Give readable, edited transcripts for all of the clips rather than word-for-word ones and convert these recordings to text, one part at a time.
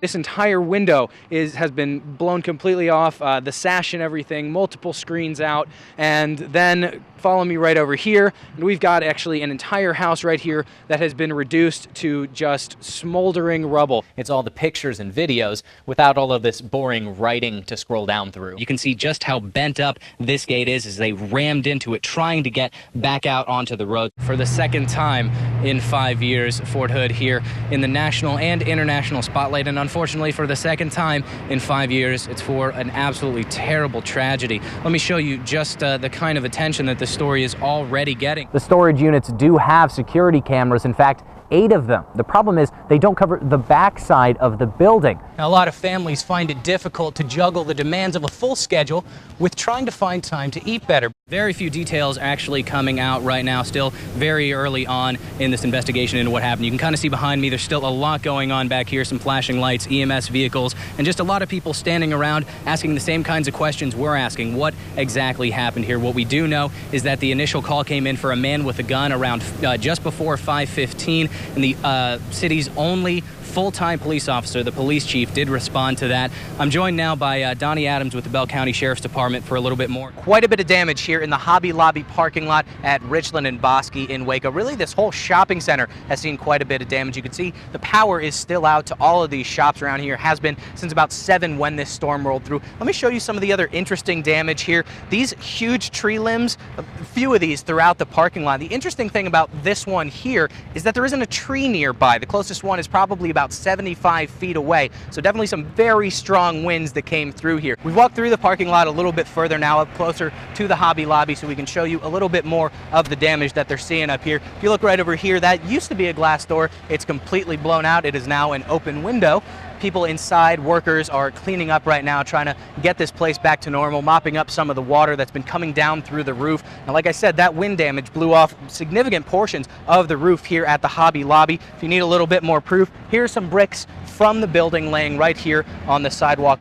This entire window has been blown completely off, the sash and everything, multiple screens out, and then follow me right over here, and we've got actually an entire house right here that has been reduced to just smoldering rubble. It's all the pictures and videos without all of this boring writing to scroll down through. You can see just how bent up this gate is as they rammed into it, trying to get back out onto the road. For the second time in 5 years, Fort Hood here in the national and international spotlight, and unfortunately for the second time in 5 years, it's for an absolutely terrible tragedy. Let me show you just the kind of attention that the story is already getting. The storage units do have security cameras, in fact, 8 of them. The problem is they don't cover the backside of the building. Now, a lot of families find it difficult to juggle the demands of a full schedule with trying to find time to eat better. Very few details actually coming out right now, still very early on in this investigation into what happened. You can kind of see behind me there's still a lot going on back here, some flashing lights, EMS vehicles, and just a lot of people standing around asking the same kinds of questions we're asking. What exactly happened here? What we do know is that the initial call came in for a man with a gun around just before 5:15, and the city's only full-time police officer, the police chief, did respond to that. I'm joined now by Donnie Adams with the Bell County Sheriff's Department for a little bit more. Quite a bit of damage here in the Hobby Lobby parking lot at Richland and Bosque in Waco. Really, this whole shopping center has seen quite a bit of damage. You can see the power is still out to all of these shops around here. Has been since about 7 when this storm rolled through. Let me show you some of the other interesting damage here. These huge tree limbs, a few of these throughout the parking lot. The interesting thing about this one here is that there isn't a tree nearby. The closest one is probably about 75 feet away, so definitely some very strong winds that came through here. We've walked through the parking lot a little bit further now, up closer to the Hobby Lobby, so we can show you a little bit more of the damage that they're seeing up here. If you look right over here, that used to be a glass door. It's completely blown out. It is now an open window. People inside, workers, are cleaning up right now, trying to get this place back to normal, mopping up some of the water that's been coming down through the roof. Now, like I said, that wind damage blew off significant portions of the roof here at the Hobby Lobby. If you need a little bit more proof, here's some bricks from the building laying right here on the sidewalk.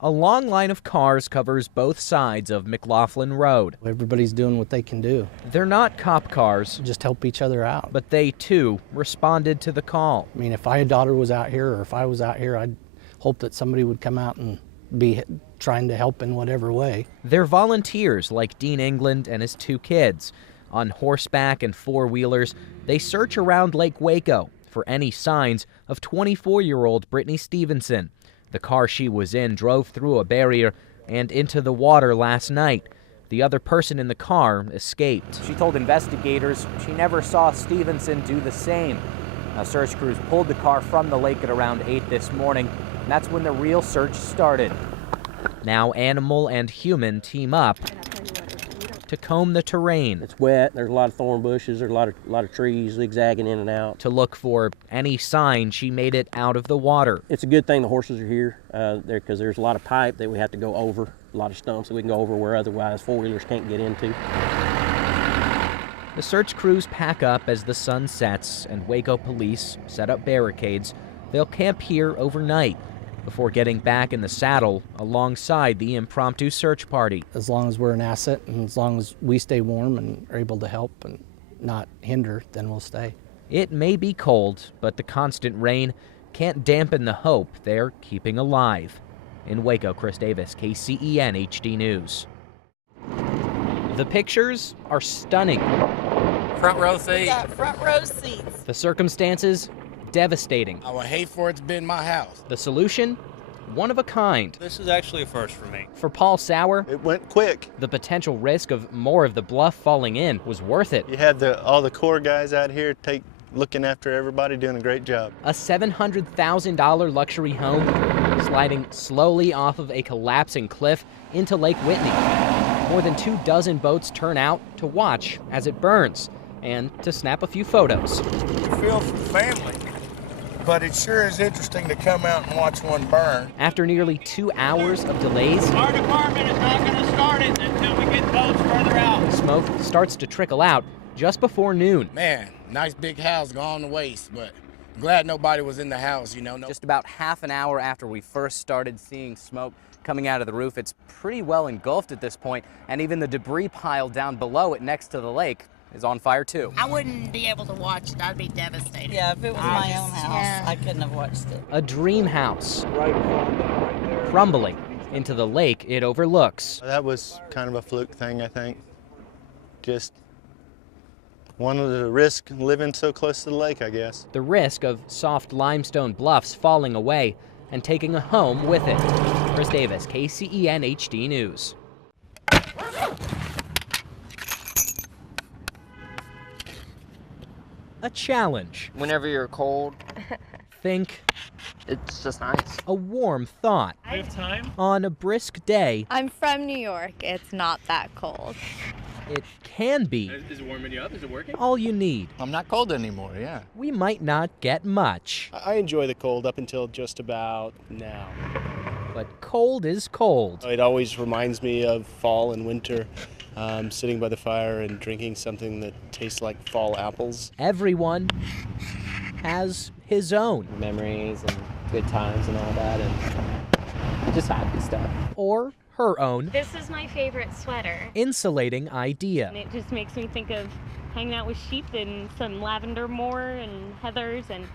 A long line of cars covers both sides of McLaughlin Road. Everybody's doing what they can do. They're not cop cars. Just help each other out. But they, too, responded to the call. I mean, if my daughter was out here or if I was out here, I'd hope that somebody would come out and be trying to help in whatever way. They're volunteers like Dean England and his 2 kids. On horseback and 4-wheelers, they search around Lake Waco for any signs of 24-year-old Brittany Stevenson. The car she was in drove through a barrier and into the water last night. The other person in the car escaped. She told investigators she never saw Stevenson do the same. Now, search crews pulled the car from the lake at around 8 this morning, and that's when the real search started. Now animal and human team up to comb the terrain. It's wet, there's a lot of thorn bushes, there's a lot of trees zigzagging in and out. To look for any sign she made it out of the water. It's a good thing the horses are here because there's a lot of pipe that we have to go over, a lot of stumps that we can go over where otherwise 4-wheelers can't get into. The search crews pack up as the sun sets and Waco police set up barricades. They'll camp here overnight before getting back in the saddle alongside the impromptu search party. As long as we're an asset and as long as we stay warm and are able to help and not hinder, then we'll stay. It may be cold, but the constant rain can't dampen the hope they're keeping alive. In Waco, Chris Davis, KCEN HD News. The pictures are stunning. Front row seat. We got front row seats. The circumstances, devastating. I would hate for it to be in my house. The solution, one of a kind. This is actually a first for me. For Paul Sauer, it went quick. The potential risk of more of the bluff falling in was worth it. You had all the Corps guys out here looking after everybody, doing a great job. A $700,000 luxury home sliding slowly off of a collapsing cliff into Lake Whitney. More than 24 boats turn out to watch as it burns and to snap a few photos. You feel for the family, but it sure is interesting to come out and watch one burn. After nearly 2 hours of delays, Our department is not going to start it until we get boats further out. Smoke starts to trickle out just before noon. Man, nice big house gone to waste, but I'm glad nobody was in the house, you know. Just about half an hour after we first started seeing smoke coming out of the roof, it's pretty well engulfed at this point, and even the debris pile down below it next to the lake is on fire too. I wouldn't be able to watch it. I'd be devastated. Yeah, if it was my own house, I couldn't have watched it. A dream house crumbling into the lake it overlooks. That was kind of a fluke thing, I think. Just wanted to risk living so close to the lake, I guess. The risk of soft limestone bluffs falling away and taking a home with it. Chris Davis, KCEN HD News. A challenge. Whenever you're cold, Think it's just nice. a warm thought. We have time? On a brisk day, I'm from New York. It's not that cold. it can be Is it warming you up? Is it working? all you need. I'm not cold anymore, yeah. We might not get much, I enjoy the cold up until just about now. but cold is cold. It always reminds me of fall and winter, sitting by the fire and drinking something that tastes like fall apples. Everyone has his own, Memories and good times and all that, and just happy stuff. or her own, This is my favorite sweater. insulating idea. It just makes me think of hanging out with sheep and some lavender moor and heathers and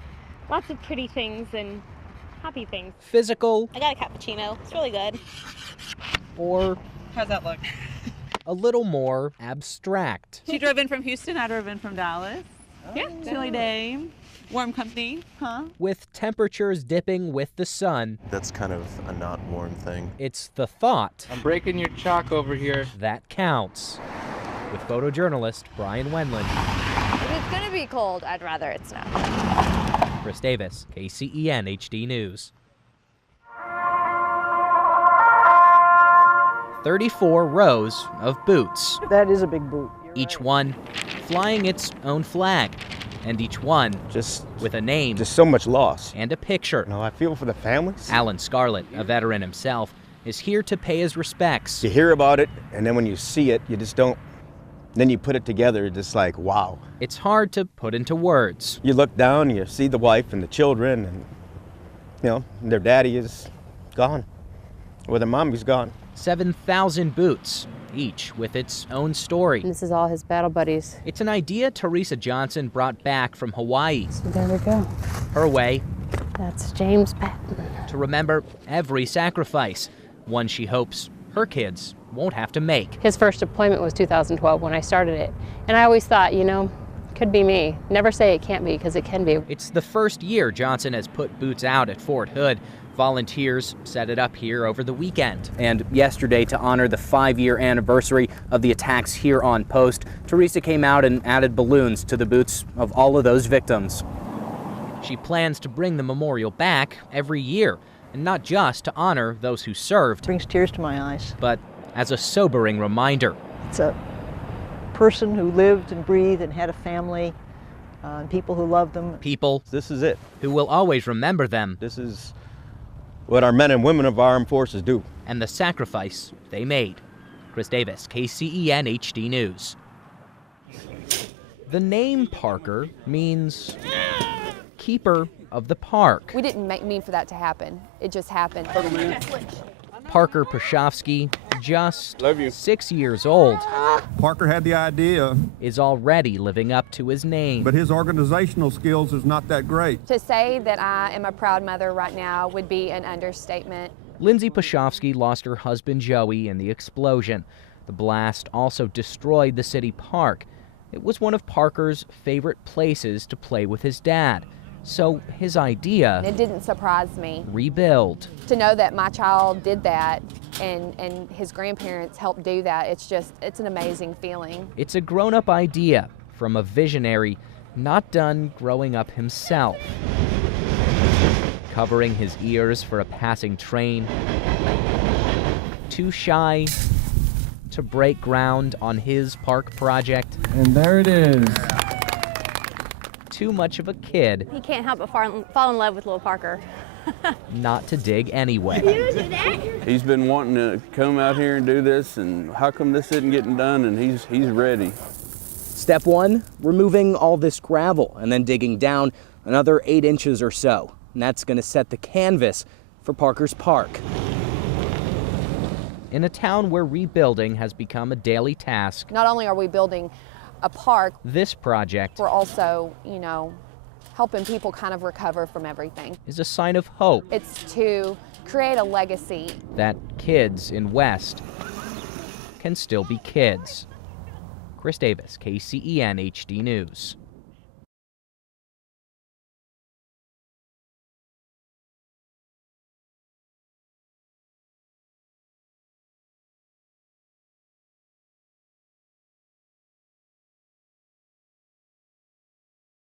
lots of pretty things and happy things. Physical I got a cappuccino. It's really good. or How's that look? a little more abstract. She drove in from Houston. I drove in from Dallas. Yeah, chilly day. Warm company, huh? With temperatures dipping with the sun, That's kind of a not warm thing. it's the thought I'm breaking your chalk over here. that counts. With photojournalist Brian Wendland, If it's gonna be cold, I'd rather it snow. Chris Davis, KCEN HD News. 34 rows of boots, That is a big boot. each one flying its own flag, and each one Just with a name so much loss. and a picture. I feel for the families. Alan Scarlett, a veteran himself, is here to pay his respects. You hear about it, and then when you see it, you just don't. Then you put it together, just like, wow. It's hard to put into words. You look down, you see the wife and the children, and, their daddy is gone. Or their mommy's gone. 7,000 boots, each with its own story. This is all his battle buddies. It's an idea Teresa Johnson brought back from Hawaii. So there we go. Her way That's James Patton. to remember every sacrifice, one she hopes her kids won't have to make. His first deployment was 2012 when I started it. And I always thought, could be me. Never say it can't be, because it can be. It's the first year Johnson has put boots out at Fort Hood. Volunteers set it up here over the weekend. And yesterday, to honor the 5-year anniversary of the attacks here on post, Teresa came out and added balloons to the boots of all of those victims. She plans to bring the memorial back every year, and not just to honor those who served, Brings tears to my eyes. but as a sobering reminder. It's a person who lived and breathed and had a family, and people who loved them. People This is it. who will always remember them This is what our men and women of our armed forces do. and the sacrifice they made. Chris Davis, KCEN HD News. The name Parker means keeper of the park. We didn't mean for that to happen. It just happened. Parker Pashofsky, just 6 years old, Parker had the idea, is already living up to his name. but his organizational skills is not that great. To say that I am a proud mother right now would be an understatement. Lindsay Pashofsky lost her husband Joey in the explosion. The blast also destroyed the city park. It was one of Parker's favorite places to play with his dad. So his idea, It didn't surprise me rebuild. to know that my child did that and his grandparents helped do that. It's an amazing feeling. It's a grown-up idea from a visionary not done growing up himself. Covering his ears for a passing train. Too shy to break ground on his park project. And there it is. Too much of a kid He can't help but fall in love with little Parker. not to dig anyway. He's been wanting to come out here and do this, and how come this isn't getting done, and he's ready. Step 1, removing all this gravel and then digging down another 8 inches or so. And that's going to set the canvas for Parker's Park. In a town where rebuilding has become a daily task, Not only are we building a park. This project We're also, you know, helping people kind of recover from everything. is a sign of hope It's to create a legacy. that kids in West can still be kids. Chris Davis, KCEN HD News.